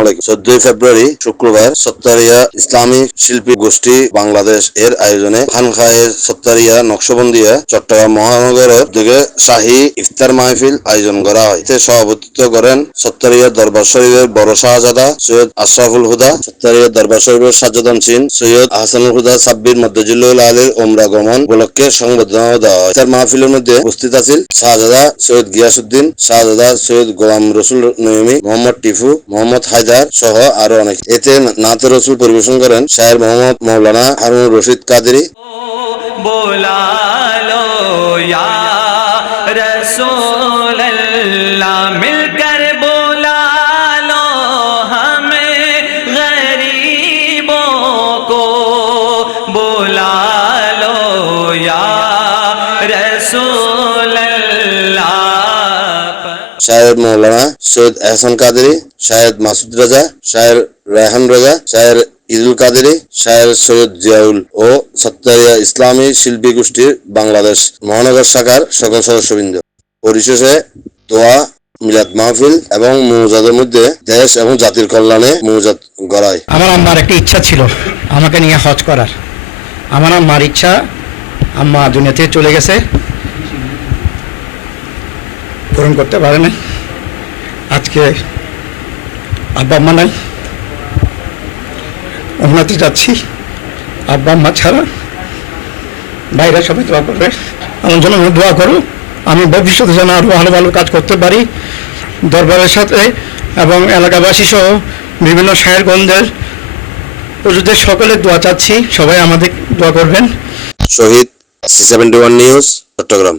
আলাইকুম। চোদ্দই ফেব্রুয়ারি, শুক্রবার, সত্তারিয়া ইসলামী শিল্পী গোষ্ঠী বাংলাদেশ এর আয়োজনে খানখায়ের সত্তারিয়া নকশবন্দিয়া চট্টগ্রাম মহানগরের উদ্যোগে শাহী ইফতার মাহফিল আয়োজন করা হয়। এতে সভাপতিত্ব করেন সত্তারিয়া দরবার শরীফের বড় শাহজাদা সৈয়দ আশরাফুল হুদা, সত্তারিয়া দরবার শরীফের সিন সৈয়দ আহসানুল হুদা সাব্বির মদ্দজিল্লুল আলীর ওমরা গমন উপলক্ষে সংবর্ধনা দেওয়া হয়। ইফতার মাহফিলের মধ্যে উপস্থিত আছেন শাহজাদা সৈয়দ গিয়াসুদ্দিন শাহজাদা সৈয়দ গোলাম রসুল নয়মি মোহাম্মদ টিফু, মোহাম্মদ আসাদ হায়দার সহ আরও অনেক। এতে নাতে রসুল পরিবেশন করেন শাহের মোহাম্মদ মৌলানা হারুন রশিদ কাদেরি। সাহেব মৌলানা সৈয়দ আহসান কাদেরি। শায়েদ মাসুদ রাজা, শায়ের রায়হান রাজা, শায়ের ইদুল কাদেরি, শায়ের সৈয়দ জিয়াউল ও সত্তারিয়া ইসলামী শিল্পী গোষ্ঠীর বাংলাদেশ মহানগর শাখার সকল সদস্যবৃন্দ। পরিশেষে দোয়া, মিলাদ মাহফিল এবং মৌজাদের মধ্যে দেশ এবং জাতির কল্যাণে মৌজাদ গড়ায়। আমার আম্মার একটা ইচ্ছা ছিল, আমাকে নিয়ে হজ করার। আমার আম্মার ইচ্ছা, আম্মা দুনিয়া থেকে চলে গেছে। পূরণ করতে পারে না আজকে আব্বা আম্মা নাই। ওনাতে যাচ্ছি। আব্বা আম্মা ছাড়া বাইরে সবাই দোয়া করবে। আমার জন্য দোয়া করো আমি ভবিষ্যতে যেন আরও ভালো ভালো কাজ করতে পারি। দরবারের সাথে এবং এলাকাবাসী সহ বিভিন্ন শায়েরগঞ্জের প্রযুক্তের সকলের দোয়া চাচ্ছি। সবাই আমাদের দোয়া করবেন। Shahid C seventy one news, Chittagong.